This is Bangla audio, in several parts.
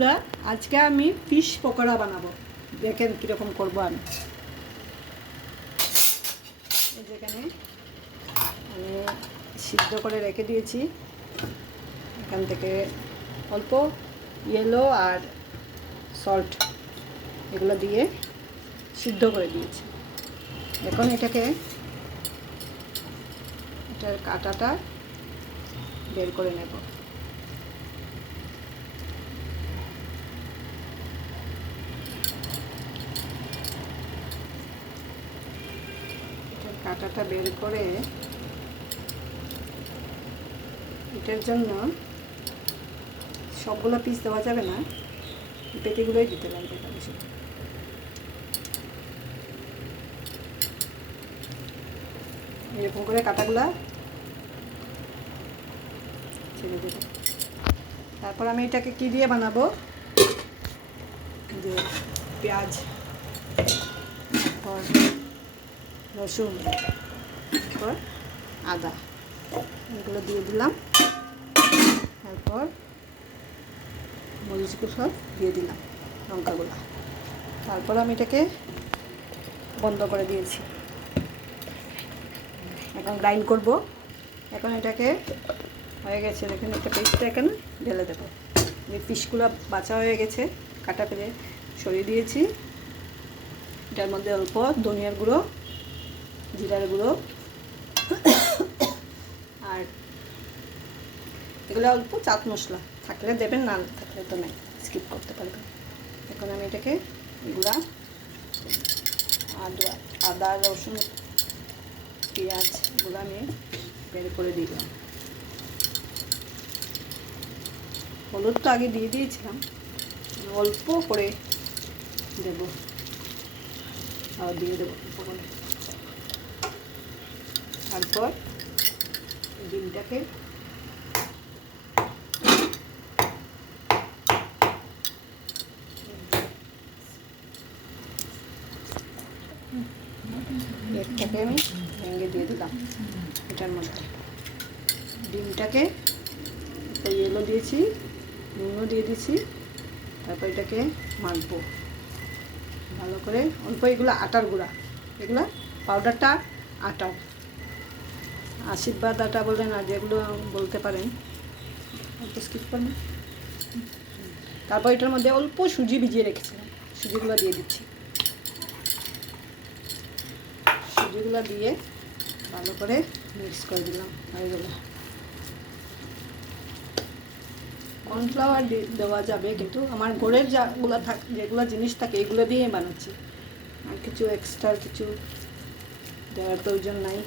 বন্ধুরা, আজকে আমি ফিশ পকোড়া বানাবো। দেখেন কীরকম করবো আমি। যেখানে আমি সিদ্ধ করে রেখে দিয়েছি, এখান থেকে অল্প ইয়েলো আর সল্ট এগুলো দিয়ে সিদ্ধ করে দিয়েছি। এখন এটার কাঁটাটা বের করে নেব। কাঁটাটা বের করে এটার জন্য সবগুলো পিস দেওয়া যাবে না, পেটিগুলোই দিতে লাগবে। এরকম করে কাঁটাগুলা ছেড়ে দেব। তারপর আমি এটাকে কি দিয়ে বানাবো, যে পেঁয়াজ, তারপর রসুন, তারপর আদা এগুলো দিয়ে দিলাম। তারপর মরিচগুলো সব দিয়ে দিলাম, লঙ্কাগুলো। তারপর আমি এটাকে বন্ধ করে দিয়েছি। এখন গ্রাইন্ড করব। এখন এটাকে হয়ে গেছে, দেখুন একটা পেস্টটা এখানে ঢেলে দেবো। যে ফিশগুলো বাছা হয়ে গেছে, কাটা ফেলে সরিয়ে দিয়েছি। এটার মধ্যে অল্প ধনিয়ার গুঁড়ো, জিরার গুঁড়ো আর এগুলো অল্প চাট মশলা থাকলে দেবেন, না থাকলে তো নাই, স্কিপ করতে পারবেন। এখন আমি এটাকে এগুলা আদা রসুন পেঁয়াজ এগুলো আমি বের করে দিলাম। হলুদ তো আগে দিয়ে দিয়েছিলাম, অল্প করে দেবো, আর দিয়ে দেবো অল্প করে। তারপর ডিমটাকে একটাকে আমি ভেঙে দিয়ে দিলাম এটার মধ্যে। ডিমটাকে ইয়েলো দিয়েছি, নুনও দিয়ে দিয়েছি। তারপর এটাকে মাখবো ভালো করে। অল্প এগুলো আটার গুঁড়া, এগুলো পাউডারটা আটার, আশীর্বাদ আটা বলবেন আর যেগুলো বলতে পারেন, অল্প স্কিপ করবেন। তারপর এটার মধ্যে অল্প সুজি ভিজিয়ে রেখেছিলাম, সুজিগুলো দিয়ে দিচ্ছি। সুজিগুলো দিয়ে ভালো করে মিক্স করে দিলাম। হয়ে গেল। কর্নফ্লাওয়ার দেওয়া যাবে, কিন্তু আমার ঘরের যেগুলো জিনিস থাকে এগুলো দিয়েই বানাচ্ছি, আর কিছু এক্সট্রা কিছু দেওয়ার প্রয়োজন নাই।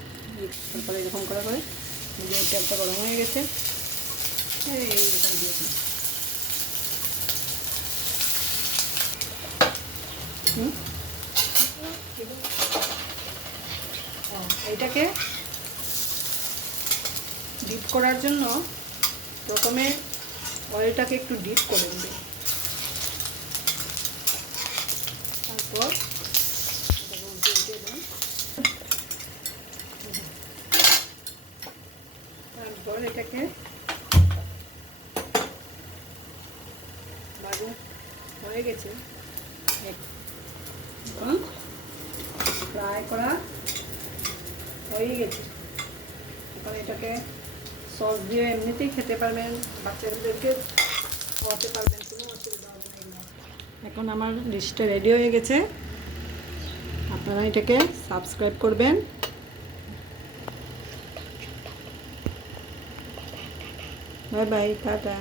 তারপরে এরকম করা করে যে তেলটা গরম হয়ে গেছে, এইরকম দিয়ে দিই। এইটাকে ডিপ করার জন্য প্রথমে অয়েলটাকে একটু ডিপ করে নেবে। তারপর এটাকে ভাজা হয়ে গেছে, এখন ফ্রাই করা হয়ে গেছে। এখন এটাকে সস দিয়ে এমনিতেই খেতে পারবেন, বাচ্চাদেরকে খাওয়াতে পারবেন, কোনো অসুবিধা হবে না। এখন আমার ডিশটা রেডি হয়ে গেছে। আপনারা এটাকে সাবস্ক্রাইব করবেন। Bye bye, tata.